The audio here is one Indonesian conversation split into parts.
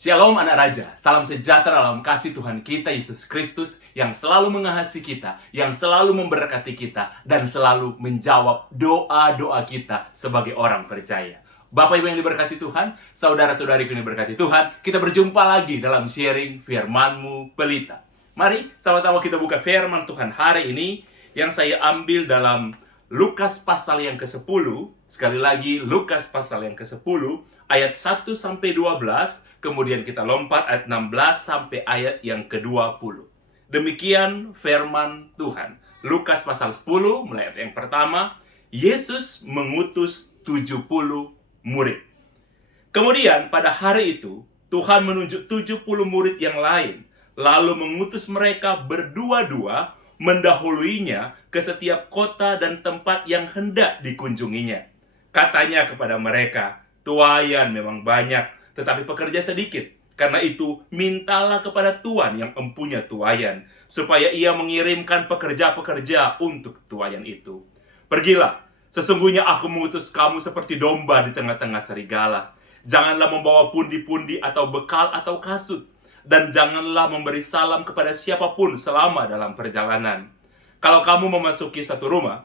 Shalom anak raja, salam sejahtera dalam kasih Tuhan kita Yesus Kristus yang selalu mengasihi kita, yang selalu memberkati kita, dan selalu menjawab doa-doa kita sebagai orang percaya. Bapak Ibu yang diberkati Tuhan, saudara-saudariku yang diberkati Tuhan, kita berjumpa lagi dalam sharing firman-Mu Pelita. Mari sama-sama kita buka firman Tuhan hari ini yang saya ambil dalam Lukas pasal yang ke-10. Sekali lagi Lukas pasal yang ke-10 ayat 1-12, kemudian kita lompat ayat 16 sampai ayat yang ke-20. Demikian firman Tuhan. Lukas pasal 10 mulai ayat yang pertama, Yesus mengutus 70 murid. Kemudian pada hari itu Tuhan menunjuk 70 murid yang lain, lalu mengutus mereka berdua-dua mendahuluinya ke setiap kota dan tempat yang hendak dikunjunginya. Katanya kepada mereka, tuaian memang banyak, tetapi pekerja sedikit. Karena itu, mintalah kepada Tuhan yang empunya tuaian, supaya ia mengirimkan pekerja-pekerja untuk tuaian itu. Pergilah, sesungguhnya aku mengutus kamu seperti domba di tengah-tengah serigala. Janganlah membawa pundi-pundi atau bekal atau kasut, dan janganlah memberi salam kepada siapapun selama dalam perjalanan. Kalau kamu memasuki satu rumah,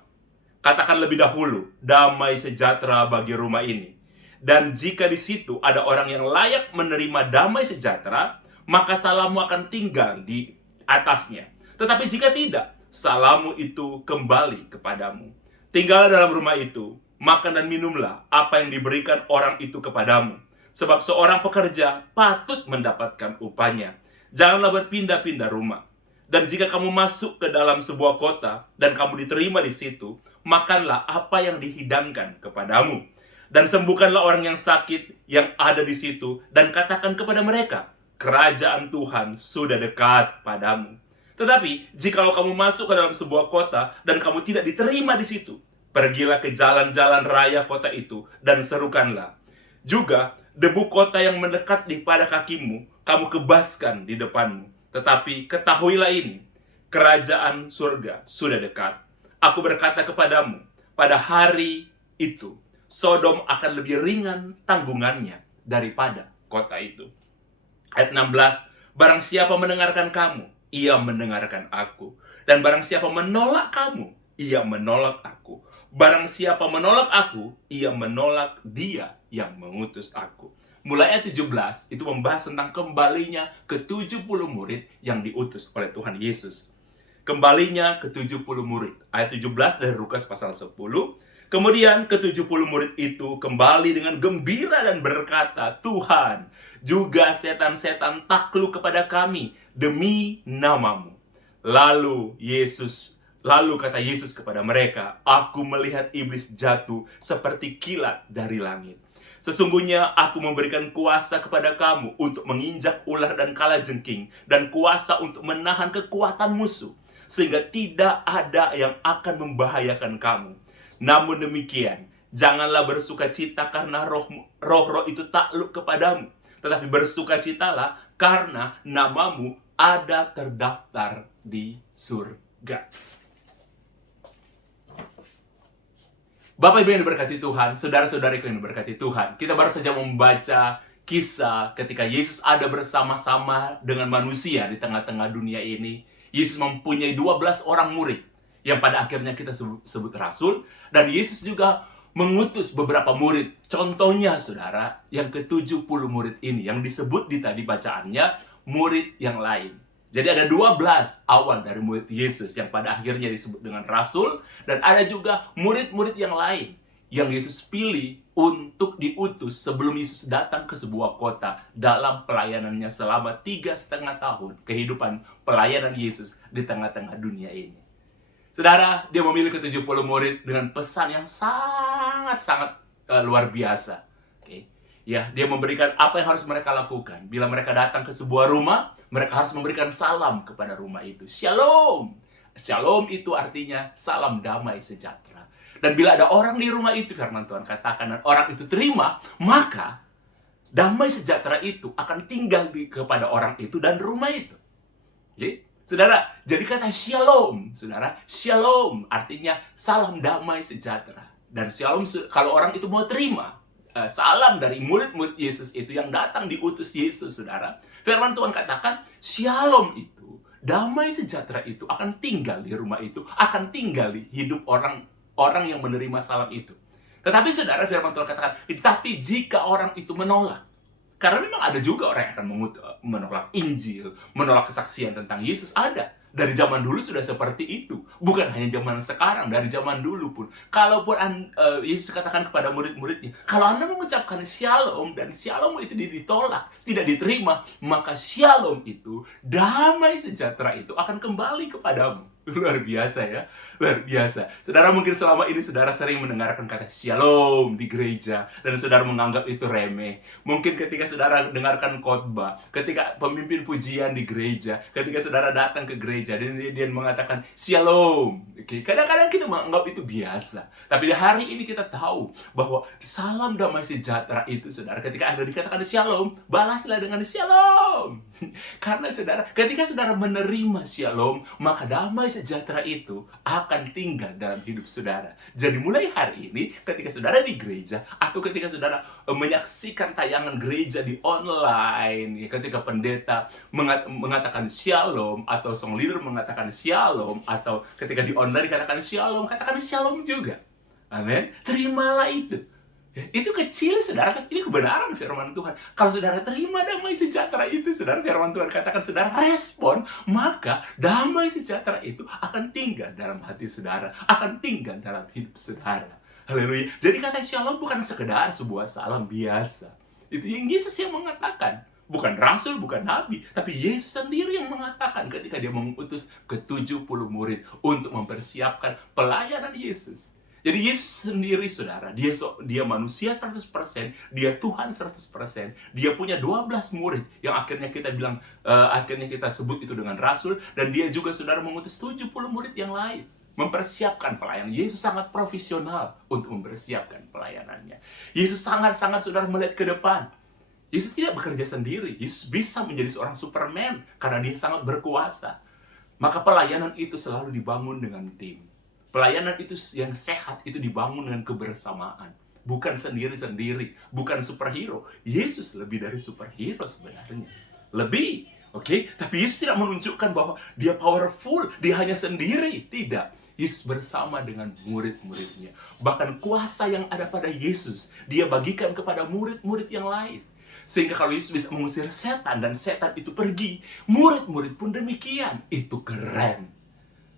katakan lebih dahulu, damai sejahtera bagi rumah ini. Dan jika di situ ada orang yang layak menerima damai sejahtera, maka salammu akan tinggal di atasnya. Tetapi jika tidak, salammu itu kembali kepadamu. Tinggallah dalam rumah itu, makan dan minumlah apa yang diberikan orang itu kepadamu. Sebab seorang pekerja patut mendapatkan upahnya. Janganlah berpindah-pindah rumah. Dan jika kamu masuk ke dalam sebuah kota dan kamu diterima di situ, makanlah apa yang dihidangkan kepadamu. Dan sembuhkanlah orang yang sakit yang ada di situ dan katakan kepada mereka, kerajaan Tuhan sudah dekat padamu. Tetapi jikalau kamu masuk ke dalam sebuah kota dan kamu tidak diterima di situ, pergilah ke jalan-jalan raya kota itu dan serukanlah. Juga debu kota yang mendekat di pada kakimu, kamu kebaskan di depanmu. Tetapi ketahuilah ini, kerajaan surga sudah dekat. Aku berkata kepadamu, pada hari itu, Sodom akan lebih ringan tanggungannya daripada kota itu. Ayat 16, barang siapa mendengarkan kamu, ia mendengarkan aku. Dan barang siapa menolak kamu, ia menolak aku. Barang siapa menolak aku, ia menolak dia yang mengutus aku. Mulai ayat 17, itu membahas tentang kembalinya ke 70 murid yang diutus oleh Tuhan Yesus. Kembalinya ke 70 murid. Ayat 17 dari Lukas pasal 10. Kemudian ke 70 murid itu kembali dengan gembira dan berkata, Tuhan, juga setan-setan takluk kepada kami demi namamu. Lalu kata Yesus kepada mereka, aku melihat iblis jatuh seperti kilat dari langit. Sesungguhnya aku memberikan kuasa kepada kamu untuk menginjak ular dan kalajengking, dan kuasa untuk menahan kekuatan musuh, sehingga tidak ada yang akan membahayakan kamu. Namun demikian, janganlah bersukacita karena roh-roh itu takluk kepadamu, tetapi bersukacitalah karena namamu ada terdaftar di surga. Bapak Ibu yang diberkati Tuhan, saudara-saudariku yang diberkati Tuhan, kita baru saja membaca kisah ketika Yesus ada bersama-sama dengan manusia di tengah-tengah dunia ini. Yesus mempunyai 12 orang murid yang pada akhirnya kita sebut rasul, dan Yesus juga mengutus beberapa murid. Contohnya saudara, yang ke-70 murid ini yang disebut di tadi bacaannya murid yang lain. Jadi ada 12 awal dari murid Yesus yang pada akhirnya disebut dengan rasul, dan ada juga murid-murid yang lain yang Yesus pilih untuk diutus sebelum Yesus datang ke sebuah kota dalam pelayanannya selama 3,5 tahun kehidupan pelayanan Yesus di tengah-tengah dunia ini. Saudara, dia memilih ke-70 murid dengan pesan yang sangat-sangat luar biasa. Ya, dia memberikan apa yang harus mereka lakukan. Bila mereka datang ke sebuah rumah, mereka harus memberikan salam kepada rumah itu. Shalom. Shalom itu artinya salam damai sejahtera. Dan bila ada orang di rumah itu, firman Tuhan katakan, dan orang itu terima, maka damai sejahtera itu akan tinggal kepada orang itu dan rumah itu. Saudara, jadi kata shalom, saudara, shalom artinya salam damai sejahtera. Dan shalom kalau orang itu mau terima, salam dari murid-murid Yesus itu yang datang diutus Yesus, saudara. Firman Tuhan katakan, shalom itu, damai sejahtera itu akan tinggal di rumah itu, akan tinggal di hidup orang yang menerima salam itu. Tetapi saudara, firman Tuhan katakan, tapi jika orang itu menolak, karena memang ada juga orang yang akan menolak Injil, menolak kesaksian tentang Yesus, ada. Dari zaman dulu sudah seperti itu. Bukan hanya zaman sekarang, dari zaman dulu pun. Kalaupun Yesus katakan kepada murid-muridnya, kalau Anda mengucapkan shalom, dan shalom itu ditolak, tidak diterima, maka shalom itu, damai sejahtera itu akan kembali kepadamu. Luar biasa ya, luar biasa. Saudara, mungkin selama ini saudara sering mendengarkan kata shalom di gereja, dan saudara menganggap itu remeh. Mungkin ketika saudara dengarkan khotbah, ketika pemimpin pujian di gereja, ketika saudara datang ke gereja, dan dia mengatakan shalom. Kadang-kadang kita menganggap itu biasa. Tapi di hari ini kita tahu bahwa salam damai sejahtera itu, saudara, ketika Anda dikatakan shalom, balaslah dengan shalom. Karena saudara, ketika saudara menerima shalom, maka damai sejahtera itu akan tinggal dalam hidup saudara. Jadi mulai hari ini, ketika saudara di gereja, atau ketika saudara menyaksikan tayangan gereja di online, ya, ketika pendeta mengatakan shalom, atau song leader mengatakan shalom, atau ketika di online dikatakan shalom, katakan shalom juga. Amin. Terimalah itu. Ya, itu kecil, saudara. Ini kebenaran firman Tuhan. Kalau saudara terima damai sejahtera itu, saudara, firman Tuhan katakan, saudara respon, maka damai sejahtera itu akan tinggal dalam hati saudara, akan tinggal dalam hidup saudara. Haleluya. Jadi kata shalom bukan sekedar sebuah salam biasa. Itu yang Yesus yang mengatakan. Bukan rasul, bukan nabi, tapi Yesus sendiri yang mengatakan ketika dia mengutus ke-70 murid untuk mempersiapkan pelayanan Yesus. Jadi Yesus sendiri, saudara, dia manusia 100%, dia Tuhan 100%, dia punya 12 murid yang akhirnya kita bilang, akhirnya kita sebut itu dengan rasul, dan dia juga, saudara, mengutus 70 murid yang lain, mempersiapkan pelayanan. Yesus sangat profesional untuk mempersiapkan pelayanannya. Yesus sangat-sangat, saudara, melihat ke depan. Yesus tidak bekerja sendiri. Yesus bisa menjadi seorang Superman karena dia sangat berkuasa. Maka pelayanan itu selalu dibangun dengan tim. Pelayanan itu yang sehat itu dibangun dengan kebersamaan. Bukan sendiri-sendiri, bukan superhero. Yesus lebih dari superhero sebenarnya. Lebih, oke? Tapi Yesus tidak menunjukkan bahwa dia powerful, dia hanya sendiri. Tidak. Yesus bersama dengan murid-muridnya. Bahkan kuasa yang ada pada Yesus, dia bagikan kepada murid-murid yang lain. Sehingga kalau Yesus bisa mengusir setan, dan setan itu pergi, murid-murid pun demikian. Itu keren.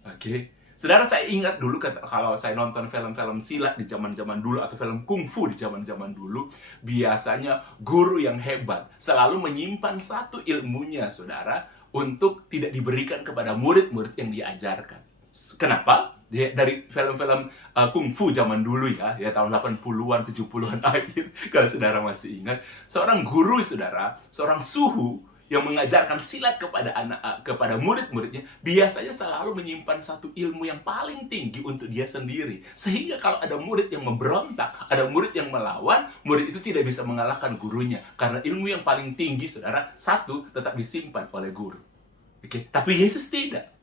Oke? Saudara, saya ingat dulu kalau saya nonton film-film silat di zaman-zaman dulu, atau film kungfu di zaman-zaman dulu, biasanya guru yang hebat selalu menyimpan satu ilmunya, saudara, untuk tidak diberikan kepada murid-murid yang diajarkan. Kenapa? Dari film-film kungfu zaman dulu ya tahun 80-an, 70-an akhir, kalau saudara masih ingat, seorang guru, saudara, seorang suhu yang mengajarkan silat kepada murid-muridnya, biasanya selalu menyimpan satu ilmu yang paling tinggi untuk dia sendiri. Sehingga kalau ada murid yang memberontak, ada murid yang melawan, murid itu tidak bisa mengalahkan gurunya. Karena ilmu yang paling tinggi, saudara, satu, tetap disimpan oleh guru. Oke? Tapi Yesus tidak.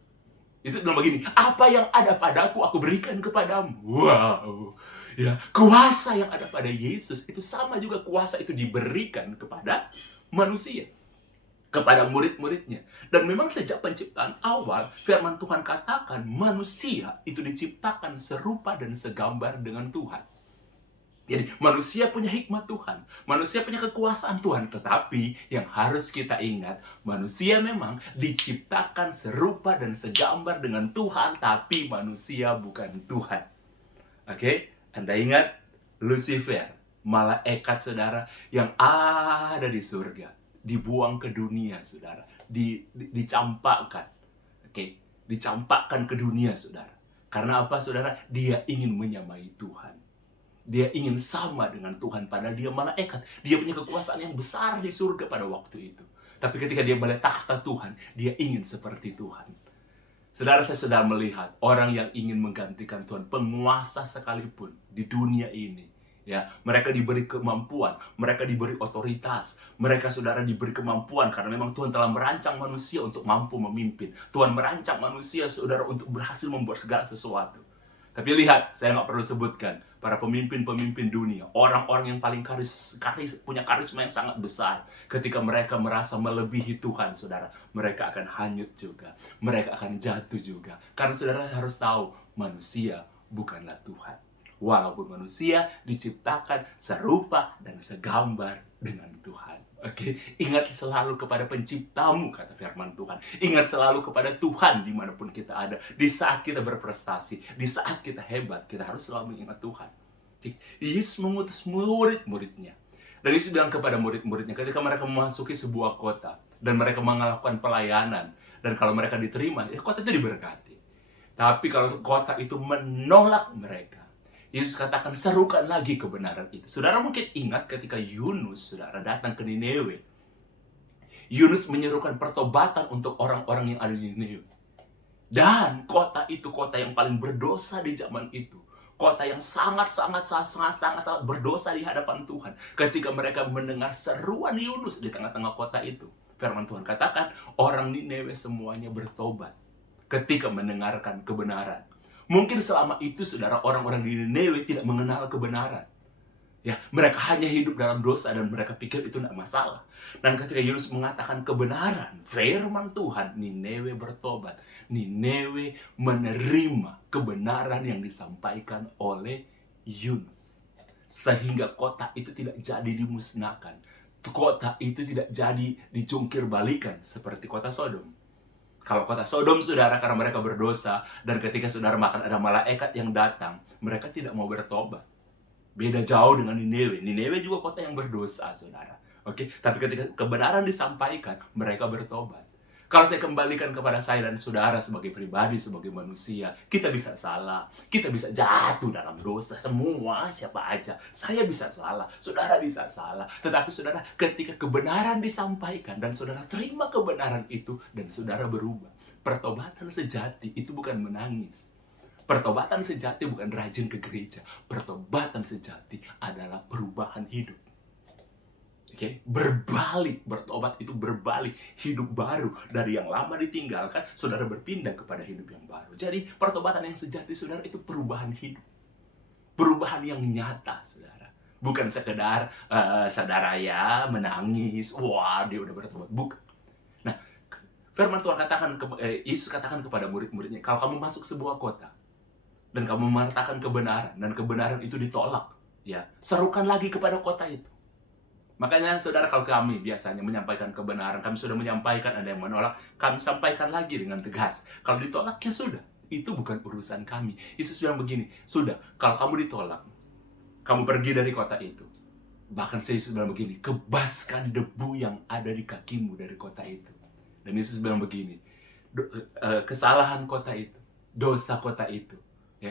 Yesus bilang begini, apa yang ada padaku, aku berikan kepadamu. Wow. Ya, kuasa yang ada pada Yesus, itu sama juga kuasa itu diberikan kepada manusia, kepada murid-muridnya. Dan memang sejak penciptaan awal, firman Tuhan katakan manusia itu diciptakan serupa dan segambar dengan Tuhan. Jadi manusia punya hikmat Tuhan, manusia punya kekuasaan Tuhan. Tetapi yang harus kita ingat, manusia memang diciptakan serupa dan segambar dengan Tuhan, tapi manusia bukan Tuhan. Oke? Anda ingat Lucifer, malaikat, saudara, yang ada di surga, dibuang ke dunia, saudara, dicampakkan, oke, dicampakkan ke dunia, saudara. Karena apa, saudara? Dia ingin menyamai Tuhan. Dia ingin sama dengan Tuhan, padahal dia malaikat. Dia punya kekuasaan yang besar di surga pada waktu itu. Tapi ketika dia melihat takhta Tuhan, dia ingin seperti Tuhan. Saudara, saya sudah melihat orang yang ingin menggantikan Tuhan, penguasa sekalipun di dunia ini. Ya, mereka diberi kemampuan, mereka diberi otoritas, mereka, saudara, diberi kemampuan karena memang Tuhan telah merancang manusia untuk mampu memimpin. Tuhan merancang manusia, saudara, untuk berhasil membuat segala sesuatu. Tapi lihat, saya nggak perlu sebutkan, para pemimpin-pemimpin dunia, orang-orang yang paling punya karisma yang sangat besar, ketika mereka merasa melebihi Tuhan, saudara, mereka akan hanyut juga, mereka akan jatuh juga. Karena saudara harus tahu, manusia bukanlah Tuhan. Walaupun manusia diciptakan serupa dan segambar dengan Tuhan. Oke, ingat selalu kepada penciptamu, kata firman Tuhan. Ingat selalu kepada Tuhan dimanapun kita ada. Di saat kita berprestasi, di saat kita hebat, kita harus selalu mengingat Tuhan. Yesus mengutus murid-muridnya. Dan Yesus bilang kepada murid-muridnya, ketika mereka memasuki sebuah kota, dan mereka melakukan pelayanan, dan kalau mereka diterima, ya kota itu diberkati. Tapi kalau kota itu menolak mereka, Yesus katakan, serukan lagi kebenaran itu. Saudara mungkin ingat ketika Yunus, saudara, datang ke Niniwe. Yunus menyerukan pertobatan untuk orang-orang yang ada di Niniwe. Dan kota itu kota yang paling berdosa di zaman itu. Kota yang sangat berdosa di hadapan Tuhan. Ketika mereka mendengar seruan Yunus di tengah-tengah kota itu, firman Tuhan katakan, orang Niniwe semuanya bertobat ketika mendengarkan kebenaran. Mungkin selama itu, saudara, orang-orang di Niniwe tidak mengenal kebenaran. Ya, mereka hanya hidup dalam dosa dan mereka pikir itu tidak masalah. Dan ketika Yunus mengatakan kebenaran, firman Tuhan, Niniwe bertobat. Niniwe menerima kebenaran yang disampaikan oleh Yunus. Sehingga kota itu tidak jadi dimusnahkan. Kota itu tidak jadi dijungkir balikan seperti kota Sodom. Kalau kota Sodom, saudara, karena mereka berdosa, dan ketika saudara makan ada malaikat yang datang, mereka tidak mau bertobat. Beda jauh dengan Niniwe. Niniwe juga kota yang berdosa, saudara. Oke, tapi ketika kebenaran disampaikan, mereka bertobat. Kalau saya kembalikan kepada saya dan saudara sebagai pribadi, sebagai manusia, kita bisa salah, kita bisa jatuh dalam dosa, semua, siapa aja. Saya bisa salah, saudara bisa salah. Tetapi saudara, ketika kebenaran disampaikan dan saudara terima kebenaran itu dan saudara berubah, pertobatan sejati itu bukan menangis. Pertobatan sejati bukan rajin ke gereja. Pertobatan sejati adalah perubahan hidup. Oke, berbalik, bertobat itu berbalik, hidup baru dari yang lama ditinggalkan, saudara berpindah kepada hidup yang baru. Jadi pertobatan yang sejati, saudara, itu perubahan hidup, perubahan yang nyata, saudara. Bukan sekedar saudara ya menangis, wah dia udah bertobat, bukan. Nah, firman Tuhan katakan, Yesus katakan kepada murid-muridnya, kalau kamu masuk sebuah kota dan kamu mengatakan kebenaran dan kebenaran itu ditolak, ya serukan lagi kepada kota itu. Makanya saudara, kalau kami biasanya menyampaikan kebenaran, kami sudah menyampaikan, ada yang menolak, kami sampaikan lagi dengan tegas. Kalau ditolak, ya sudah, itu bukan urusan kami. Yesus bilang begini, sudah, kalau kamu ditolak, kamu pergi dari kota itu. Bahkan Yesus bilang begini, kebaskan debu yang ada di kakimu dari kota itu. Dan Yesus bilang begini, kesalahan kota itu, dosa kota itu, ya,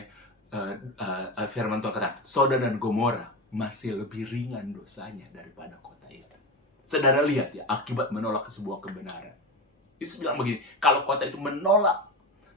firman Tuhan kata, Sodom dan Gomora masih lebih ringan dosanya daripada kota itu. Saudara lihat ya, akibat menolak sebuah kebenaran. Yesus bilang begini, kalau kota itu menolak,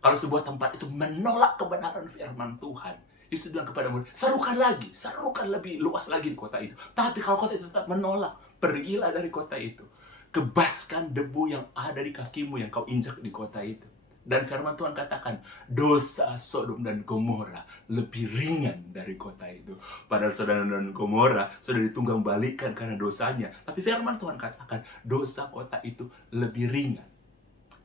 kalau sebuah tempat itu menolak kebenaran firman Tuhan, Yesus bilang kepada murid, serukan lebih luas lagi di kota itu. Tapi kalau kota itu tetap menolak, pergilah dari kota itu. Kebaskan debu yang ada di kakimu yang kau injak di kota itu. Dan firman Tuhan katakan, dosa Sodom dan Gomora lebih ringan dari kota itu. Padahal Sodom dan Gomora sudah ditunggang balikan karena dosanya. Tapi firman Tuhan katakan, dosa kota itu lebih ringan.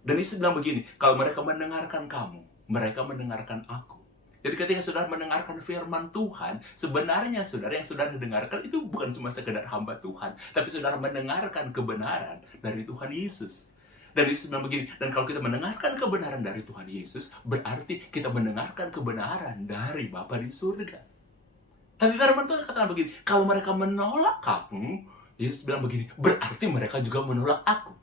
Dan Yesus bilang begini, kalau mereka mendengarkan kamu, mereka mendengarkan aku. Jadi ketika saudara mendengarkan firman Tuhan, sebenarnya saudara yang saudara dengarkan itu bukan cuma sekedar hamba Tuhan, tapi saudara mendengarkan kebenaran dari Tuhan Yesus. Dan Yesus bilang begini, dan kalau kita mendengarkan kebenaran dari Tuhan Yesus, berarti kita mendengarkan kebenaran dari Bapa di surga. Tapi firman Tuhan katakan begini, kalau mereka menolak kamu, Yesus bilang begini, berarti mereka juga menolak aku.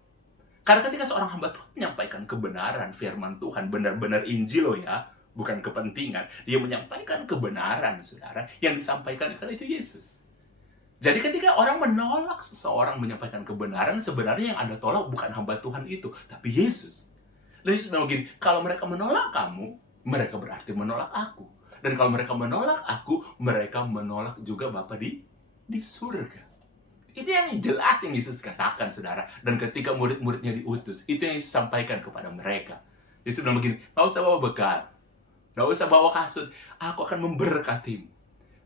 Karena ketika seorang hamba Tuhan menyampaikan kebenaran firman Tuhan, benar-benar Injil loh ya, bukan kepentingan, dia menyampaikan kebenaran, saudara, yang disampaikan itu Yesus. Jadi ketika orang menolak seseorang menyampaikan kebenaran, sebenarnya yang ada tolak bukan hamba Tuhan itu, tapi Yesus. Dan Yesus bilang begini, kalau mereka menolak kamu, mereka berarti menolak aku. Dan kalau mereka menolak aku, mereka menolak juga Bapa di surga. Itu yang jelas yang Yesus katakan, saudara. Dan ketika murid-muridnya diutus, itu yang Yesus sampaikan kepada mereka. Yesus bilang begini, gak usah bawa bekal, gak usah bawa kasut, aku akan memberkatimu.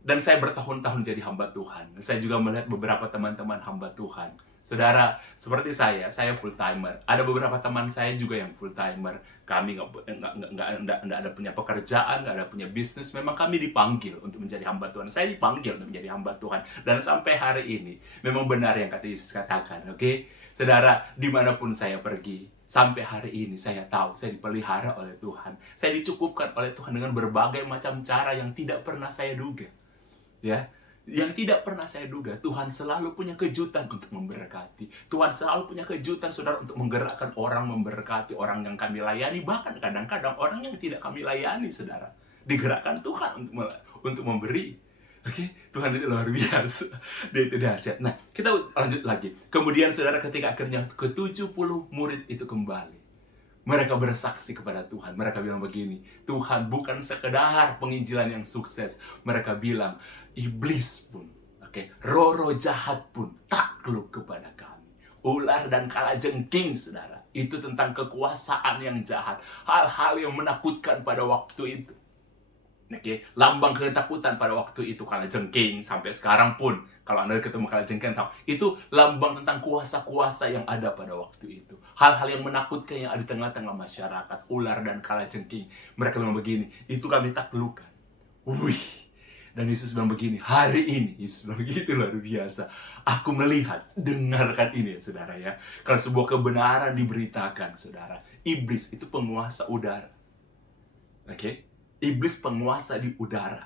Dan saya bertahun-tahun jadi hamba Tuhan. Saya juga melihat beberapa teman-teman hamba Tuhan. Saudara, seperti saya full timer. Ada beberapa teman saya juga yang full timer. Kami nggak ada punya pekerjaan, nggak ada punya bisnis. Memang kami dipanggil untuk menjadi hamba Tuhan. Saya dipanggil untuk menjadi hamba Tuhan. Dan sampai hari ini, memang benar yang kata Yesus katakan, oke? Saudara, dimanapun saya pergi, sampai hari ini saya tahu saya dipelihara oleh Tuhan. Saya dicukupkan oleh Tuhan dengan berbagai macam cara yang tidak pernah saya duga. Ya, yang tidak pernah saya duga. Tuhan selalu punya kejutan untuk memberkati. Tuhan selalu punya kejutan, saudara, untuk menggerakkan orang, memberkati orang yang kami layani. Bahkan kadang-kadang orang yang tidak kami layani, saudara, digerakkan Tuhan untuk memberi. Oke, Tuhan itu luar biasa. Dia itu dahsyat. Nah, kita lanjut lagi. Kemudian, saudara, ketika akhirnya ke-70 murid itu kembali, mereka bersaksi kepada Tuhan. Mereka bilang begini, Tuhan bukan sekedar penginjilan yang sukses. Mereka bilang, iblis pun, roh-roh jahat pun takluk kepada kami. Ular dan kalajengking, saudara, itu tentang kekuasaan yang jahat. Hal-hal yang menakutkan pada waktu itu. Lambang ketakutan pada waktu itu kalajengking. Sampai sekarang pun, kalau Anda ketemu kalajengking, tahu itu lambang tentang kuasa-kuasa yang ada pada waktu itu. Hal-hal yang menakutkan yang ada di tengah-tengah masyarakat, ular dan kalajengking. Mereka bilang begini, itu kami taklukkan. Wih, dan Yesus bilang begini, hari ini Yesus bilang begitu luar biasa. Aku melihat, dengarkan ini ya saudara ya. Kalau sebuah kebenaran diberitakan, saudara, iblis itu penguasa udara. Iblis penguasa di udara.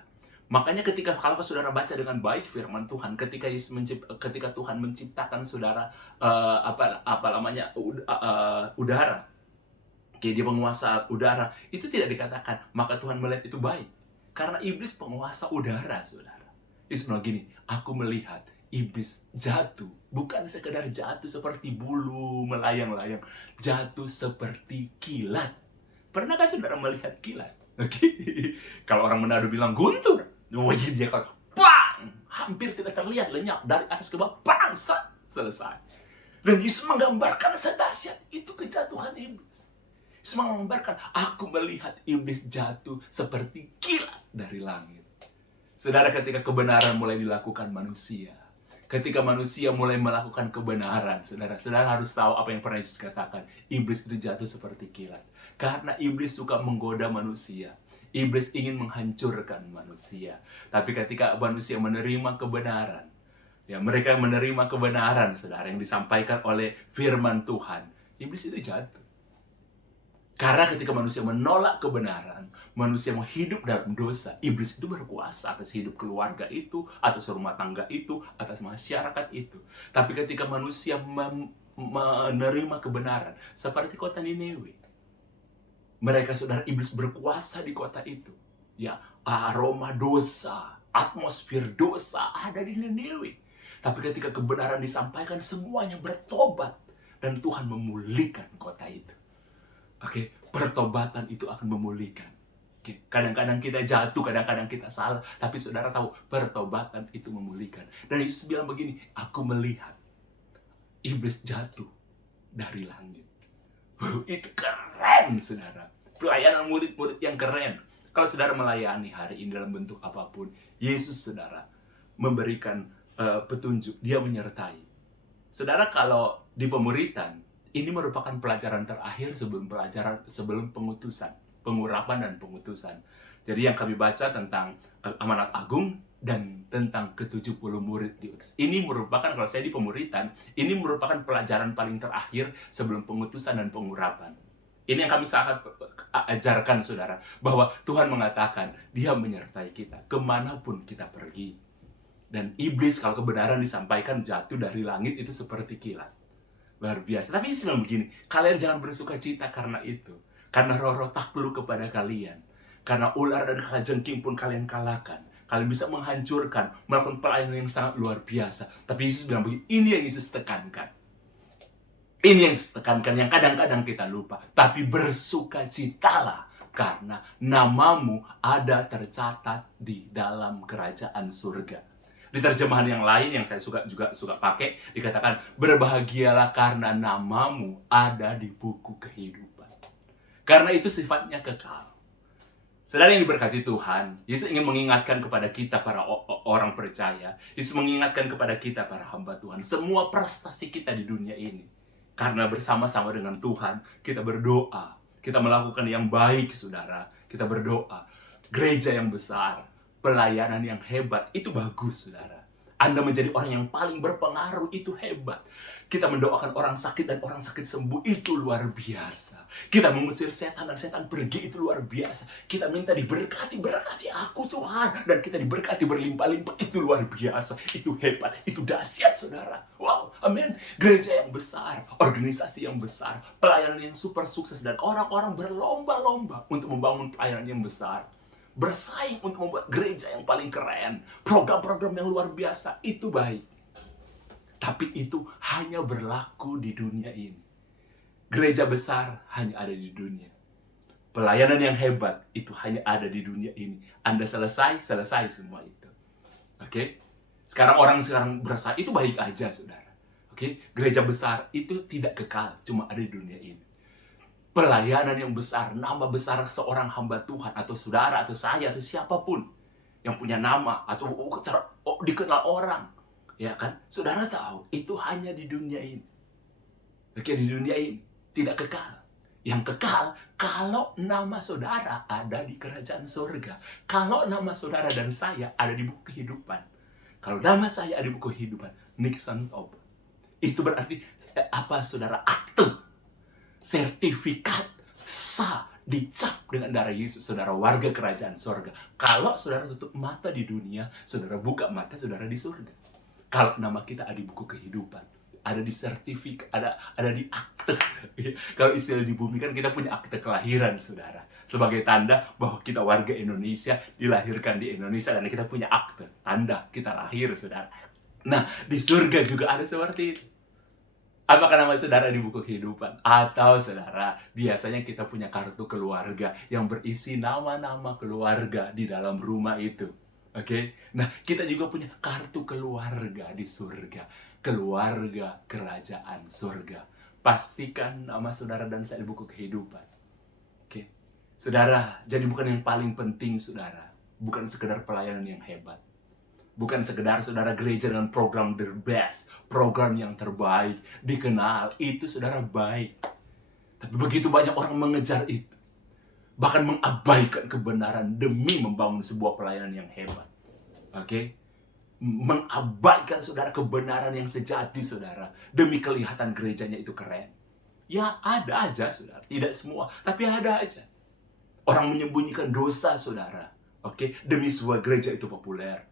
Makanya kalau saudara baca dengan baik firman Tuhan, ketika Tuhan menciptakan saudara udara, dia penguasa udara, itu tidak dikatakan maka Tuhan melihat itu baik, karena iblis penguasa udara, saudara. Yesus bilang gini, aku melihat iblis jatuh, bukan sekedar jatuh seperti bulu melayang-layang, jatuh seperti kilat. Pernahkah saudara melihat kilat? Kalau orang Manado bilang guntur, dia kalau bang, hampir tidak terlihat, lenyap dari atas ke bawah, bang, selesai. Dan Yesus menggambarkan sedahsyat itu kejatuhan iblis. Yesus menggambarkan, aku melihat iblis jatuh seperti kilat dari langit. Saudara, ketika kebenaran mulai dilakukan manusia, ketika manusia mulai melakukan kebenaran, saudara harus tahu apa yang pernah Yesus katakan. Iblis itu jatuh seperti kilat. Karena iblis suka menggoda manusia. Iblis ingin menghancurkan manusia. Tapi ketika manusia menerima kebenaran, ya mereka menerima kebenaran, saudara, yang disampaikan oleh firman Tuhan, iblis itu jatuh. Karena ketika manusia menolak kebenaran, manusia mau hidup dalam dosa, iblis itu berkuasa atas hidup keluarga itu, atas rumah tangga itu, atas masyarakat itu. Tapi ketika manusia menerima kebenaran, seperti kota Niniwe, mereka, saudara, iblis berkuasa di kota itu. Ya, aroma dosa, atmosfer dosa ada di Niniwe. Tapi ketika kebenaran disampaikan, semuanya bertobat. Dan Tuhan memulihkan kota itu. Pertobatan itu akan memulihkan. Kadang-kadang kita jatuh, kadang-kadang kita salah. Tapi saudara tahu, pertobatan itu memulihkan. Dan Yesus bilang begini, aku melihat iblis jatuh dari langit. Itu keren, saudara. Pelayanan murid-murid yang keren. Kalau saudara melayani hari ini dalam bentuk apapun, Yesus, saudara, memberikan petunjuk. Dia menyertai. Saudara, kalau di pemuritan, ini merupakan pelajaran terakhir sebelum pengutusan, pengurapan dan pengutusan. Jadi yang kami baca tentang amanat agung dan tentang ke-70 murid diutus. Ini merupakan, kalau saya di pemuritan, ini merupakan pelajaran paling terakhir sebelum pengutusan dan pengurapan. Ini yang kami sangat ajarkan, saudara, bahwa Tuhan mengatakan, Dia menyertai kita kemanapun kita pergi. Dan iblis, kalau kebenaran disampaikan, jatuh dari langit itu seperti kilat. Luar biasa. Tapi Yesus bilang begini, kalian jangan bersuka cita karena itu. Karena roh-roh takluk kepada kalian. Karena ular dan kalajengking pun kalian kalahkan. Kalian bisa menghancurkan, melakukan pelayanan yang sangat luar biasa. Tapi Yesus bilang begini, ini yang Yesus tekankan. Ini yang Yesus tekankan, yang kadang-kadang kita lupa. Tapi bersukacitalah, karena namamu ada tercatat di dalam kerajaan surga. Di terjemahan yang lain yang saya juga suka pakai, dikatakan, berbahagialah karena namamu ada di buku kehidupan. Karena itu sifatnya kekal. Saudara yang diberkati Tuhan, Yesus ingin mengingatkan kepada kita para orang percaya, Yesus mengingatkan kepada kita para hamba Tuhan, semua prestasi kita di dunia ini, karena bersama-sama dengan Tuhan, kita berdoa, kita melakukan yang baik, saudara, kita berdoa, gereja yang besar, pelayanan yang hebat, itu bagus, saudara. Anda menjadi orang yang paling berpengaruh, itu hebat. Kita mendoakan orang sakit dan orang sakit sembuh, itu luar biasa. Kita mengusir setan dan setan pergi, itu luar biasa. Kita minta diberkati, berkati aku Tuhan. Dan kita diberkati berlimpah-limpah, itu luar biasa. Itu hebat, itu dahsyat, saudara. Wow, amin. Gereja yang besar, organisasi yang besar, pelayanan yang super sukses, dan orang-orang berlomba-lomba untuk membangun pelayanan yang besar. Bersaing untuk membuat gereja yang paling keren, program-program yang luar biasa, itu baik. Tapi itu hanya berlaku di dunia ini. Gereja besar hanya ada di dunia. Pelayanan yang hebat itu hanya ada di dunia ini. Anda selesai semua itu. Oke? Sekarang orang bersaing, itu baik aja, saudara. Oke? Gereja besar itu tidak kekal, cuma ada di dunia ini. Pelayanan yang besar, nama besar seorang hamba Tuhan, atau saudara, atau saya, atau siapapun yang punya nama, atau dikenal orang, ya kan? Saudara tahu, itu hanya di dunia ini. Oke, di dunia ini tidak kekal. Yang kekal, kalau nama saudara ada di kerajaan surga. Kalau nama saudara dan saya ada di buku kehidupan. Kalau nama saya ada di buku kehidupan, Nixon Top. Itu berarti apa, saudara? Akte. Sertifikat sah, dicap dengan darah Yesus, saudara warga kerajaan surga. Kalau saudara tutup mata di dunia, saudara buka mata saudara di surga. Kalau nama kita ada di buku kehidupan, ada di sertifikat, ada di akte. Kalau istilah di bumi kan kita punya akte kelahiran, saudara. Sebagai tanda bahwa kita warga Indonesia, dilahirkan di Indonesia, dan kita punya akte, tanda kita lahir, saudara. Nah, di surga juga ada seperti itu. Apakah nama saudara di buku kehidupan? Atau saudara, biasanya kita punya kartu keluarga yang berisi nama-nama keluarga di dalam rumah itu. Oke? Nah, kita juga punya kartu keluarga di surga. Keluarga kerajaan surga. Pastikan nama saudara dan saya di buku kehidupan. Oke? Saudara, jadi bukan yang paling penting, saudara. Bukan sekedar pelayanan yang hebat. Bukan sekedar saudara gereja dengan program the best, program yang terbaik, dikenal, itu saudara baik. Tapi begitu banyak orang mengejar itu. Bahkan mengabaikan kebenaran demi membangun sebuah pelayanan yang hebat. Oke? Mengabaikan saudara kebenaran yang sejati, saudara. Demi kelihatan gerejanya itu keren. Ya ada aja, saudara. Tidak semua, tapi ada aja. Orang menyembunyikan dosa, saudara. Oke? Demi sebuah gereja itu populer.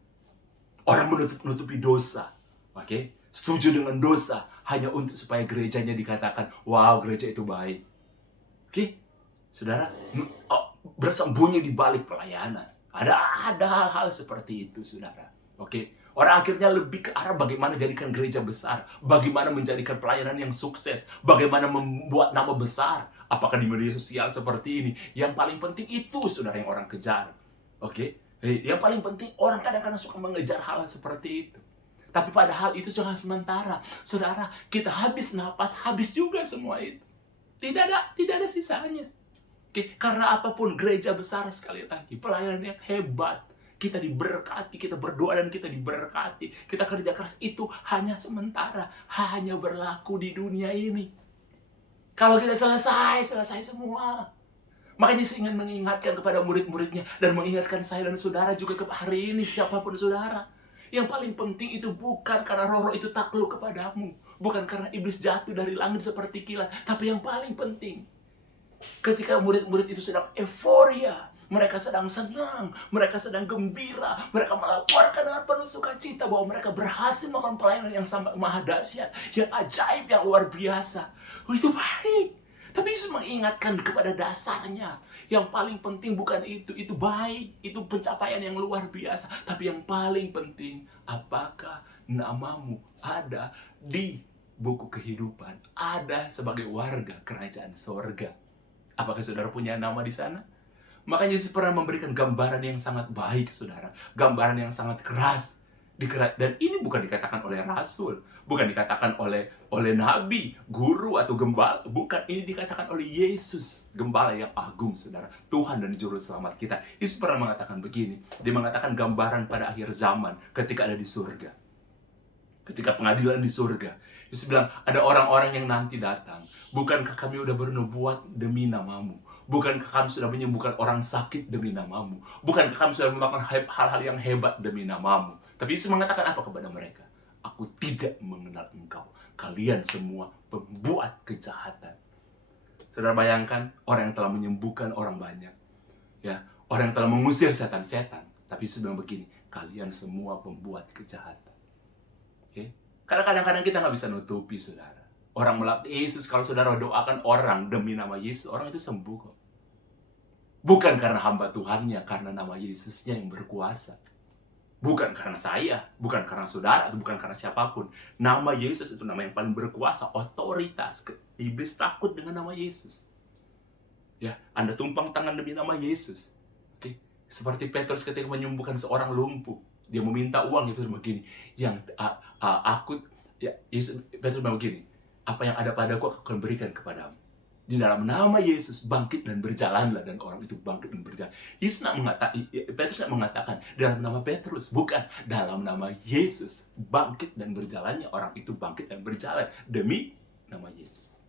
Orang menutupi dosa, oke? Setuju dengan dosa hanya untuk supaya gerejanya dikatakan, wow, gereja itu baik. Oke? Saudara, bersembunyi di balik pelayanan. Ada hal-hal seperti itu, saudara. Oke? Orang akhirnya lebih ke arah bagaimana jadikan gereja besar, bagaimana menjadikan pelayanan yang sukses, bagaimana membuat nama besar. Apakah di media sosial seperti ini? Yang paling penting itu, saudara, yang orang kejar. Oke? Yang paling penting, orang kadang-kadang suka mengejar hal seperti itu. Tapi padahal itu cuma sementara. Saudara, kita habis napas, habis juga semua itu. Tidak ada sisanya. Oke, karena apapun gereja besar sekali lagi, pelayanan yang hebat, kita diberkati, kita berdoa dan kita diberkati. Kita kerja keras itu hanya sementara, hanya berlaku di dunia ini. Kalau kita selesai semua. Makanya saya ingin mengingatkan kepada murid-muridnya dan mengingatkan saya dan saudara juga ke hari ini, siapapun saudara. Yang paling penting itu bukan karena roh-roh itu takluk kepadamu. Bukan karena iblis jatuh dari langit seperti kilat. Tapi yang paling penting, ketika murid-murid itu sedang euforia, mereka sedang senang, mereka sedang gembira, mereka melaporkan dengan penuh sukacita bahwa mereka berhasil melakukan pelayanan yang sangat maha dahsyat, yang ajaib, yang luar biasa. Itu baik. Tapi Yesus mengingatkan kepada dasarnya. Yang paling penting bukan itu baik, itu pencapaian yang luar biasa. Tapi yang paling penting, apakah namamu ada di buku kehidupan, ada sebagai warga kerajaan sorga. Apakah saudara punya nama di sana? Makanya Yesus pernah memberikan gambaran yang sangat baik, saudara. Gambaran yang sangat keras. Dan ini bukan dikatakan oleh rasul, bukan dikatakan oleh nabi, guru atau gembala, bukan, ini dikatakan oleh Yesus, gembala yang agung, saudara, Tuhan dan juru selamat kita. Yesus pernah mengatakan begini, dia mengatakan gambaran pada akhir zaman ketika ada di surga, ketika pengadilan di surga. Yesus bilang, ada orang-orang yang nanti datang, bukankah kami udah bernubuat demi namamu? Bukankah kami sudah menyembuhkan orang sakit demi namamu? Bukankah kami sudah melakukan hal-hal yang hebat demi namamu? Tapi Yesus mengatakan apa kepada mereka? Aku tidak mengenal engkau. Kalian semua pembuat kejahatan. Saudara bayangkan, orang yang telah menyembuhkan orang banyak, ya, orang yang telah mengusir setan-setan. Tapi Yesus bilang begini, kalian semua pembuat kejahatan. Oke? Karena kadang-kadang kita nggak bisa nutupi, saudara. Orang melatih Yesus, kalau saudara doakan orang demi nama Yesus, orang itu sembuh kok. Bukan karena hamba Tuhannya, karena nama Yesusnya yang berkuasa. Bukan karena saya, bukan karena saudara, atau bukan karena siapapun. Nama Yesus itu nama yang paling berkuasa, otoritas. Iblis takut dengan nama Yesus. Ya, Anda tumpang tangan demi nama Yesus. Oke, seperti Petrus ketika menyembuhkan seorang lumpuh, dia meminta uang, itu begini, Petrus bilang begini, apa yang ada padaku aku akan berikan kepadamu. Di dalam nama Yesus bangkit dan berjalanlah, dan orang itu bangkit dan berjalan. Petrus tidak mengatakan dalam nama Petrus, bukan, dalam nama Yesus bangkit dan berjalannya, orang itu bangkit dan berjalan demi nama Yesus.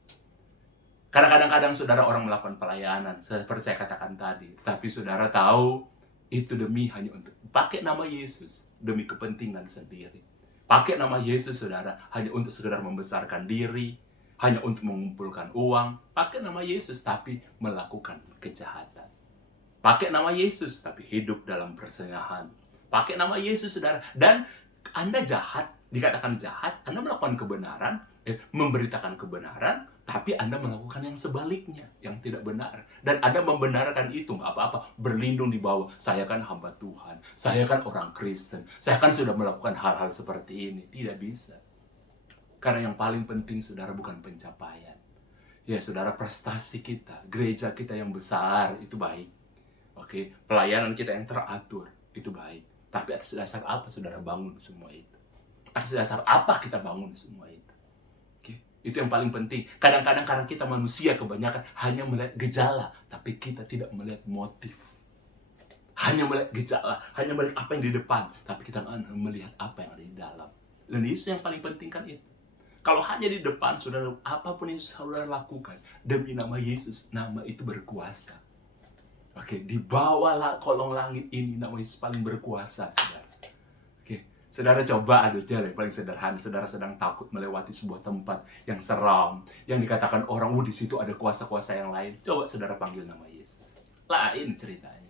Karena kadang-kadang saudara orang melakukan pelayanan seperti saya katakan tadi, tapi saudara tahu itu demi hanya untuk pakai nama Yesus demi kepentingan sendiri. Pakai nama Yesus, saudara, hanya untuk sekedar membesarkan diri, hanya untuk mengumpulkan uang. Pakai nama Yesus tapi melakukan kejahatan. Pakai nama Yesus tapi hidup dalam persinahan. Pakai nama Yesus, saudara, dan Anda jahat, dikatakan jahat, Anda melakukan kebenaran, memberitakan kebenaran, tapi Anda melakukan yang sebaliknya, yang tidak benar. Dan Anda membenarkan itu, nggak apa-apa, berlindung di bawah, saya kan hamba Tuhan, saya kan orang Kristen, saya kan sudah melakukan hal-hal seperti ini. Tidak bisa. Karena yang paling penting, saudara, bukan pencapaian. Ya, saudara, prestasi kita, gereja kita yang besar, itu baik. Oke, pelayanan kita yang teratur, itu baik. Tapi atas dasar apa saudara bangun semua itu? Atas dasar apa kita bangun semua itu? Oke, itu yang paling penting. Kadang-kadang karena kita manusia kebanyakan hanya melihat gejala, tapi kita tidak melihat motif. Hanya melihat gejala, hanya melihat apa yang di depan, tapi kita nggak melihat apa yang ada di dalam. Dan itu yang paling penting kan itu. Kalau hanya di depan, saudara, apapun yang saudara lakukan demi nama Yesus, nama itu berkuasa. Oke, di bawah kolong langit ini nama Yesus paling berkuasa, saudara. Oke, saudara coba ada jalan yang paling sederhana. Saudara sedang takut melewati sebuah tempat yang seram, yang dikatakan orang, di situ ada kuasa-kuasa yang lain. Coba saudara panggil nama Yesus. Lain ceritanya.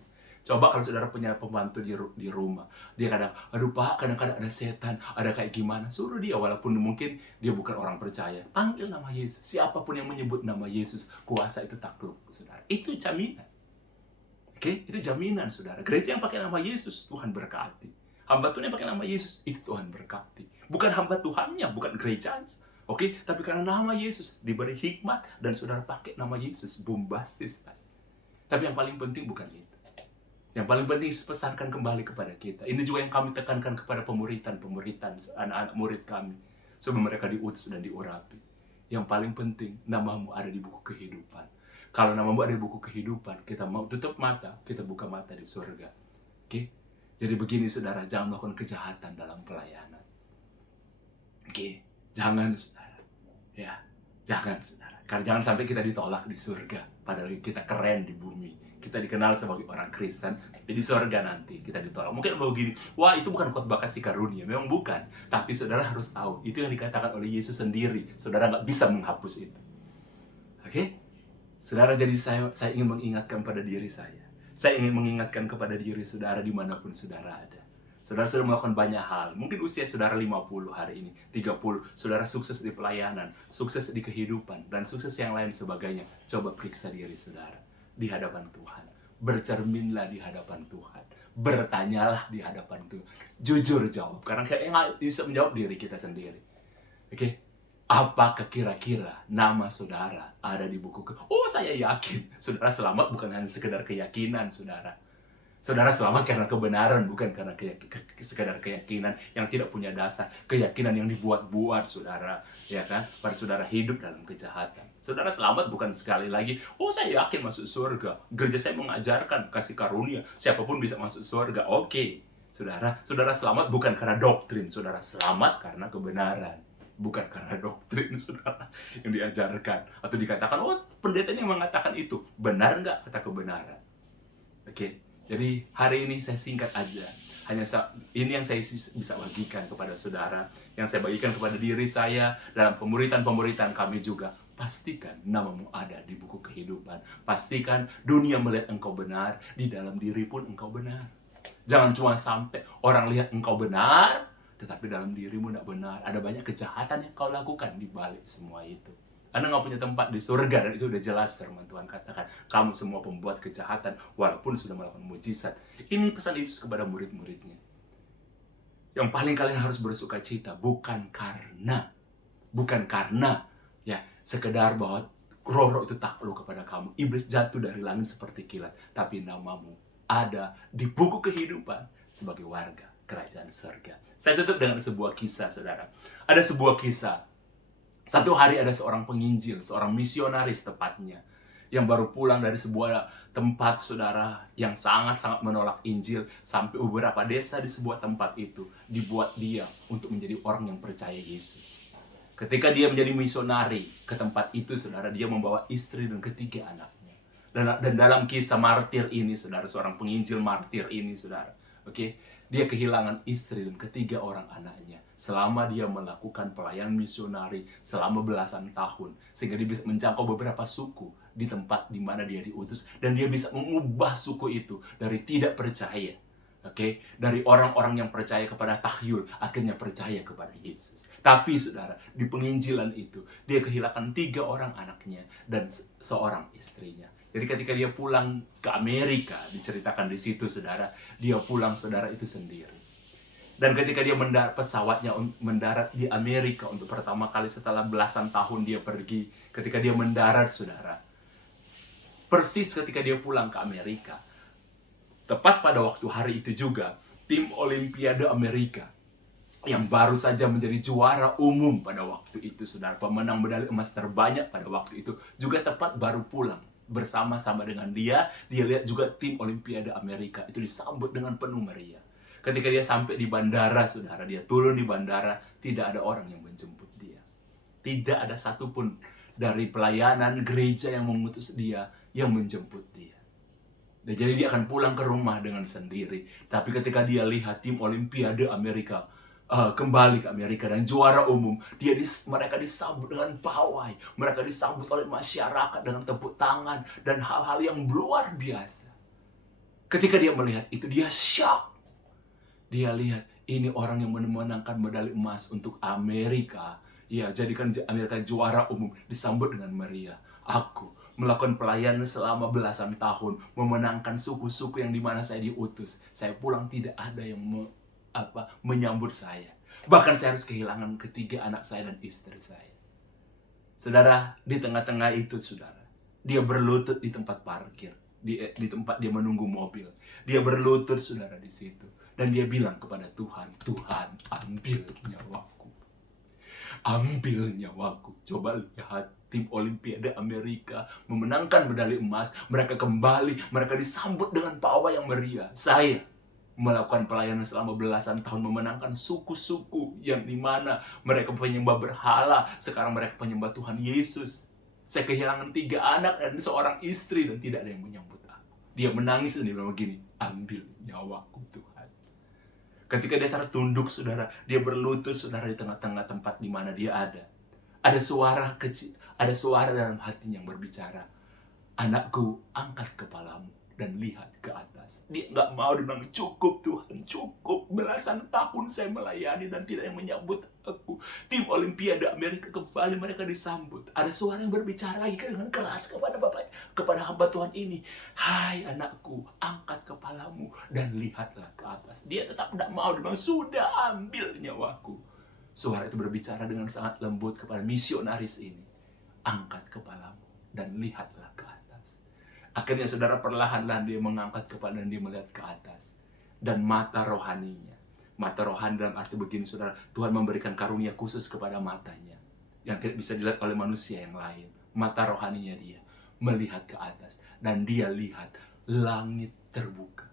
Coba kalau saudara punya pembantu di rumah, dia kadang, aduh Pak, kadang-kadang ada setan, ada kayak gimana. Suruh dia, walaupun mungkin dia bukan orang percaya. Panggil nama Yesus. Siapapun yang menyebut nama Yesus, kuasa itu takluk, saudara. Itu jaminan. Oke, itu jaminan, saudara. Gereja yang pakai nama Yesus, Tuhan berkati. Hamba Tuhan yang pakai nama Yesus, itu Tuhan berkati. Bukan hamba Tuhannya, bukan gerejanya. Oke, tapi karena nama Yesus diberi hikmat, dan saudara pakai nama Yesus, bombastis. Tapi yang paling penting bukan itu. Yang paling penting pesankan kembali kepada kita. Ini juga yang kami tekankan kepada pemuritan, anak-anak murid kami. Sebelum mereka diutus dan diurapi. Yang paling penting, namamu ada di buku kehidupan. Kalau namamu ada di buku kehidupan, kita mau tutup mata, kita buka mata di surga. Oke? Jadi begini, saudara, jangan melakukan kejahatan dalam pelayanan. Oke? Jangan, saudara. Ya, jangan, saudara. Karena jangan sampai kita ditolak di surga. Padahal kita keren di bumi. Kita dikenal sebagai orang Kristen, tapi di surga nanti kita ditolak. Mungkin begini, wah itu bukan khotbah kasih karunia. Memang bukan. Tapi saudara harus tahu, itu yang dikatakan oleh Yesus sendiri. Saudara nggak bisa menghapus itu. Oke? Saudara, jadi saya ingin mengingatkan pada diri saya. Saya ingin mengingatkan kepada diri saudara dimanapun saudara ada. Saudara sudah melakukan banyak hal. Mungkin usia saudara 50 hari ini, 30. Saudara sukses di pelayanan, sukses di kehidupan, dan sukses yang lain sebagainya. Coba periksa diri saudara di hadapan Tuhan. Bercerminlah di hadapan Tuhan. Bertanyalah di hadapan Tuhan. Jujur jawab. Karena kayaknya nggak bisa menjawab diri kita sendiri. Oke? Apakah kira-kira nama saudara ada di buku Oh, saya yakin. Saudara selamat bukan hanya sekedar keyakinan, saudara. Saudara selamat karena kebenaran, bukan karena sekadar keyakinan yang tidak punya dasar, keyakinan yang dibuat-buat, saudara, ya kan? Pada saudara hidup dalam kejahatan. Saudara selamat bukan sekali lagi, oh saya yakin masuk surga, gereja saya mengajarkan kasih karunia, siapapun bisa masuk surga. Oke, saudara selamat bukan karena doktrin, saudara selamat karena kebenaran. Bukan karena doktrin, saudara, yang diajarkan. Atau dikatakan, oh pendeta ini mengatakan itu. Benar nggak kata kebenaran? Oke, jadi hari ini saya singkat aja. Ini yang saya bisa bagikan kepada saudara, yang saya bagikan kepada diri saya dalam pemuritan-pemuritan kami juga. Pastikan namamu ada di buku kehidupan. Pastikan dunia melihat engkau benar, di dalam diri pun engkau benar. Jangan cuma sampai orang lihat engkau benar, tetapi dalam dirimu tidak benar. Ada banyak kejahatan yang kau lakukan di balik semua itu. Anda nggak punya tempat di surga, dan itu udah jelas firman Tuhan katakan. Kamu semua pembuat kejahatan, walaupun sudah melakukan mujizat. Ini pesan Yesus kepada murid-muridnya. Yang paling kalian harus bersuka cita, bukan karena ya sekedar bahwa roh-roh itu takluk kepada kamu. Iblis jatuh dari langit seperti kilat, tapi namamu ada di buku kehidupan sebagai warga kerajaan surga. Saya tutup dengan sebuah kisah, saudara. Ada sebuah kisah. Satu hari ada seorang penginjil, seorang misionaris tepatnya, yang baru pulang dari sebuah tempat, saudara, yang sangat-sangat menolak Injil. Sampai beberapa desa di sebuah tempat itu dibuat dia untuk menjadi orang yang percaya Yesus. Ketika dia menjadi misionari ke tempat itu, saudara, dia membawa istri dan ketiga anaknya. Dan dalam kisah martir ini, saudara, seorang penginjil martir ini, saudara, dia kehilangan istri dan ketiga orang anaknya selama dia melakukan pelayanan misionari selama belasan tahun, sehingga dia bisa menjangkau beberapa suku di tempat di mana dia diutus, dan dia bisa mengubah suku itu dari tidak percaya, dari orang-orang yang percaya kepada tahyul, akhirnya percaya kepada Yesus. Tapi saudara, di penginjilan itu dia kehilangan 3 orang anaknya dan seorang istrinya. Jadi ketika dia pulang ke Amerika, diceritakan di situ, saudara, dia pulang, saudara, itu sendiri. Dan ketika dia pesawatnya mendarat di Amerika untuk pertama kali setelah belasan tahun dia pergi, ketika dia mendarat, saudara, persis ketika dia pulang ke Amerika, tepat pada waktu hari itu juga, tim Olimpiade Amerika yang baru saja menjadi juara umum pada waktu itu, saudara, pemenang medali emas terbanyak pada waktu itu, juga tepat baru pulang. Bersama-sama dengan dia lihat juga tim Olimpiade Amerika itu disambut dengan penuh meriah. Ketika dia sampai di bandara, saudara, dia turun di bandara, tidak ada orang yang menjemput dia. Tidak ada satupun dari pelayanan gereja yang mengutus dia, yang menjemput dia. Dan jadi dia akan pulang ke rumah dengan sendiri. Tapi ketika dia lihat tim Olimpiade Amerika kembali ke Amerika dan juara umum, mereka disambut dengan pawai, mereka disambut oleh masyarakat dengan tepuk tangan dan hal-hal yang luar biasa. Ketika dia melihat itu, dia shock. Dia lihat ini orang yang memenangkan medali emas untuk Amerika, ya, jadikan Amerika juara umum, disambut dengan meriah. Aku melakukan pelayanan selama belasan tahun, memenangkan suku-suku yang dimana saya diutus. Saya pulang tidak ada yang menyambut saya. Bahkan saya harus kehilangan ketiga anak saya dan istri saya. Saudara, di tengah-tengah itu, saudara, dia berlutut di tempat parkir, di tempat dia menunggu mobil. Dia berlutut, saudara, di situ. Dan dia bilang kepada Tuhan, Tuhan, ambil nyawaku. Ambil nyawaku. Coba lihat tim Olimpiade Amerika memenangkan medali emas. Mereka kembali, mereka disambut dengan pawai yang meriah. Saya melakukan pelayanan selama belasan tahun, memenangkan suku-suku yang dimana mereka penyembah berhala, sekarang mereka penyembah Tuhan Yesus. Saya kehilangan 3 anak dan seorang istri dan tidak ada yang menyambut aku. Dia menangis dan dia bilang begini, ambil nyawaku Tuhan. Ketika dia tertunduk, saudara, dia berlutut, saudara, di tengah-tengah tempat di mana dia ada. Ada suara kecil, ada suara dalam hatinya yang berbicara, anakku, angkat kepalamu dan lihat ke atas. Dia nggak mau, dia bilang, cukup Tuhan, cukup. Belasan tahun saya melayani dan tidak yang menyambut aku. Tim Olimpiade Amerika kembali, mereka disambut. Ada suara yang berbicara lagi dengan keras kepada kepada hamba Tuhan ini. Hai anakku, angkat kepalamu dan lihatlah ke atas. Dia tetap tidak mau, dia bilang, sudah, ambil nyawaku. Suara itu berbicara dengan sangat lembut kepada misionaris ini. Angkat kepalamu dan lihatlah ke atas. Akhirnya saudara perlahan-lahan dia mengangkat kepala dan dia melihat ke atas. Dan mata rohaninya. Mata rohani dalam arti begini saudara, Tuhan memberikan karunia khusus kepada matanya. Yang tidak bisa dilihat oleh manusia yang lain. Mata rohaninya dia melihat ke atas. Dan dia lihat langit terbuka.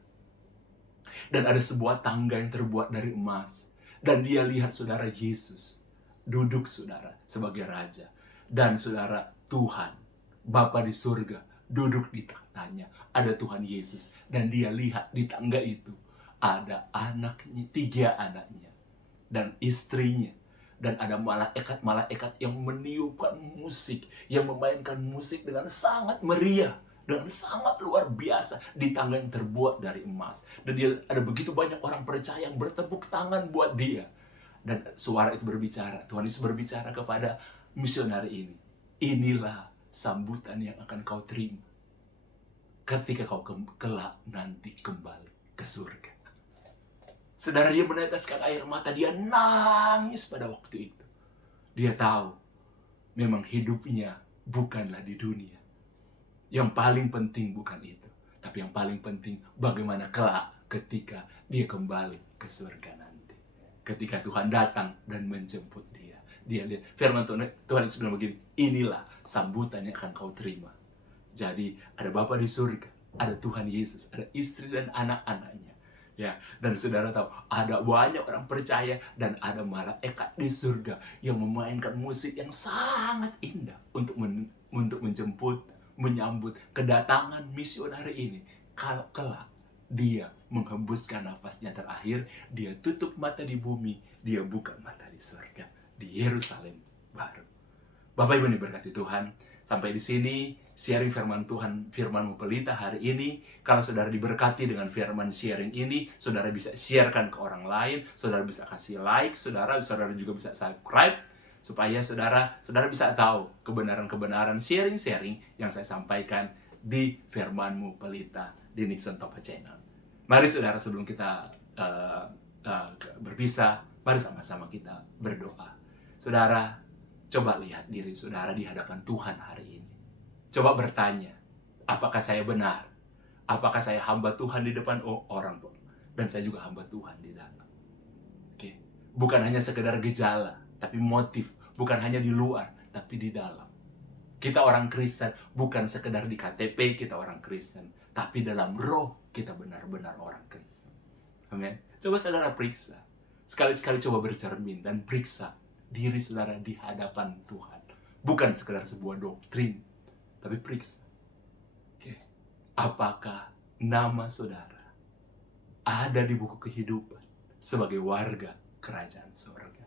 Dan ada sebuah tangga yang terbuat dari emas. Dan dia lihat saudara Yesus duduk saudara sebagai raja. Dan saudara Tuhan, Bapa di surga, duduk di tahtanya. Ada Tuhan Yesus. Dan dia lihat di tangga itu ada anaknya, 3 anaknya. Dan istrinya. Dan ada malaikat-malaikat yang meniupkan musik. Yang memainkan musik dengan sangat meriah. Dengan sangat luar biasa. Di tangga yang terbuat dari emas. Dan dia, ada begitu banyak orang percaya yang bertepuk tangan buat dia. Dan suara itu berbicara. Tuhan Yesus berbicara kepada misionari ini. Inilah sambutan yang akan kau terima ketika kau kelak nanti kembali ke surga. Saudara, dia meneteskan air mata, dia nangis pada waktu itu. Dia tahu memang hidupnya bukanlah di dunia. Yang paling penting bukan itu, tapi yang paling penting bagaimana kelak ketika dia kembali ke surga nanti. Ketika Tuhan datang dan menjemput dia. Dia lihat firman Tuhan Yesus bilang begini, inilah sambutan yang akan kau terima. Jadi ada Bapa di surga, ada Tuhan Yesus, ada istri dan anak-anaknya. Ya, dan saudara tahu ada banyak orang percaya dan ada malaikat di surga yang memainkan musik yang sangat indah untuk menjemput, menyambut kedatangan misionari ini. Kalau kelak dia menghembuskan nafasnya terakhir, dia tutup mata di bumi, dia buka mata di surga, di Yerusalem baru. Bapak Ibu diberkati Tuhan. Sampai di sini sharing firman Tuhan, firman Pelita hari ini. Kalau saudara diberkati dengan firman sharing ini, saudara bisa sharekan ke orang lain, saudara bisa kasih like, saudara juga bisa subscribe supaya saudara bisa tahu kebenaran-kebenaran sharing-sharing yang saya sampaikan di firman Pelita di Nixon Topa Channel. Mari saudara, sebelum kita berpisah, mari sama-sama kita berdoa. Saudara, coba lihat diri saudara di hadapan Tuhan hari ini. Coba bertanya, apakah saya benar? Apakah saya hamba Tuhan di depan orang? Dan saya juga hamba Tuhan di dalam. Oke. Bukan hanya sekedar gejala, tapi motif. Bukan hanya di luar, tapi di dalam. Kita orang Kristen, bukan sekedar di KTP kita orang Kristen, tapi dalam roh kita benar-benar orang Kristen. Amin. Coba saudara periksa. Sekali-sekali coba bercermin dan periksa diri saudara di hadapan Tuhan. Bukan sekedar sebuah doktrin, tapi periksa. Oke. Apakah nama saudara ada di buku kehidupan sebagai warga kerajaan surga?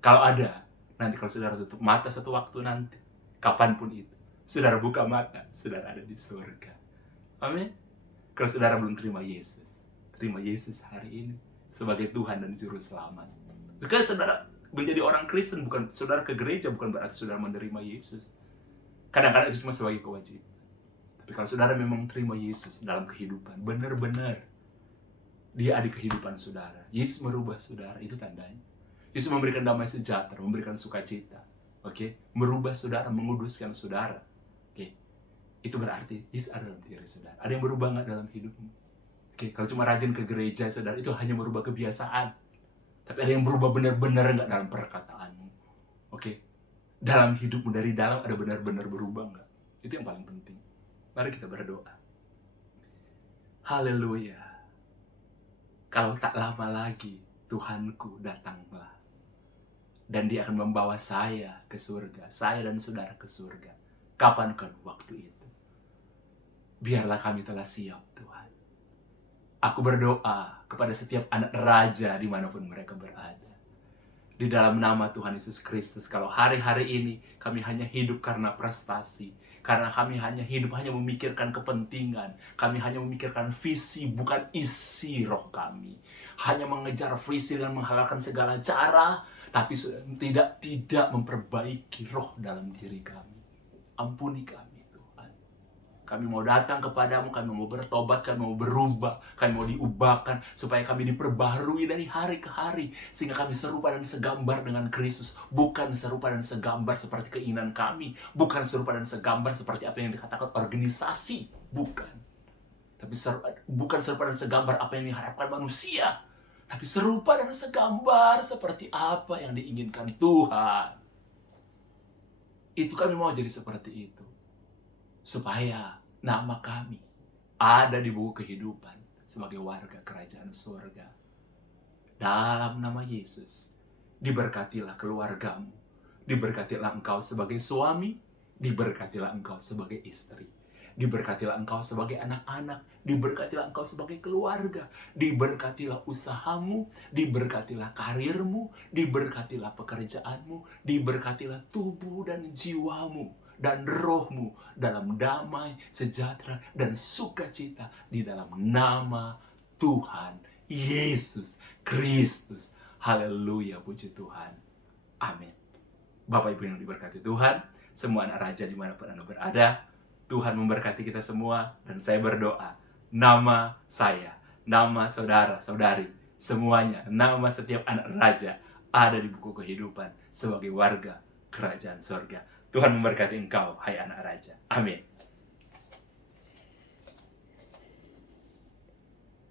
Kalau ada, nanti kalau saudara tutup mata satu waktu nanti, kapanpun itu, saudara buka mata, saudara ada di surga. Amin. Kalau saudara belum terima Yesus hari ini sebagai Tuhan dan Juru Selamat. Jika saudara menjadi orang Kristen, bukan saudara ke gereja, bukan berarti saudara menerima Yesus. Kadang-kadang itu cuma sebagai kewajiban. Tapi kalau saudara memang terima Yesus dalam kehidupan, benar-benar dia ada di kehidupan saudara. Yesus merubah saudara, itu tandanya. Yesus memberikan damai sejahtera, memberikan sukacita. Oke, merubah saudara, menguduskan saudara. Oke, itu berarti Yesus ada dalam diri saudara. Ada yang berubah nggak dalam hidupmu? Oke, kalau cuma rajin ke gereja saudara, itu hanya merubah kebiasaan. Tapi ada yang berubah benar-benar nggak dalam perkataanmu. Oke? Dalam hidupmu dari dalam ada benar-benar berubah nggak? Itu yang paling penting. Mari kita berdoa. Haleluya. Kalau tak lama lagi Tuhanku datanglah. Dan dia akan membawa saya ke surga. Saya dan saudara ke surga. Kapankah waktu itu? Biarlah kami telah siap Tuhan. Aku berdoa kepada setiap anak raja dimanapun mereka berada. Di dalam nama Tuhan Yesus Kristus, kalau hari-hari ini kami hanya hidup karena prestasi, karena kami hanya hidup hanya memikirkan kepentingan, kami hanya memikirkan visi bukan isi roh kami, hanya mengejar visi dan menghalalkan segala cara, tapi tidak memperbaiki roh dalam diri kami. Ampuni kami. Kami mau datang kepadamu, kami mau bertobat, kami mau berubah, kami mau diubahkan, supaya kami diperbaharui dari hari ke hari, sehingga kami serupa dan segambar dengan Kristus, bukan serupa dan segambar seperti keinginan kami, bukan serupa dan segambar seperti apa yang dikatakan organisasi Bukan. Tapi bukan serupa dan segambar apa yang diharapkan manusia. Tapi serupa dan segambar seperti apa yang diinginkan Tuhan. Itu kami mau jadi seperti itu. Supaya nama kami ada di buku kehidupan sebagai warga kerajaan surga. Dalam nama Yesus, diberkatilah keluargamu. Diberkatilah engkau sebagai suami. Diberkatilah engkau sebagai istri. Diberkatilah engkau sebagai anak-anak. Diberkatilah engkau sebagai keluarga. Diberkatilah usahamu. Diberkatilah karirmu. Diberkatilah pekerjaanmu. Diberkatilah tubuh dan jiwamu dan rohmu dalam damai, sejahtera, dan sukacita di dalam nama Tuhan Yesus Kristus. Haleluya, puji Tuhan. Amin. Bapak Ibu yang diberkati Tuhan, semua anak raja dimanapun Anda berada, Tuhan memberkati kita semua, dan saya berdoa, nama saya, nama saudara-saudari, semuanya, nama setiap anak raja ada di buku kehidupan sebagai warga kerajaan surga. Tuhan memberkati engkau, hai anak raja. Amin.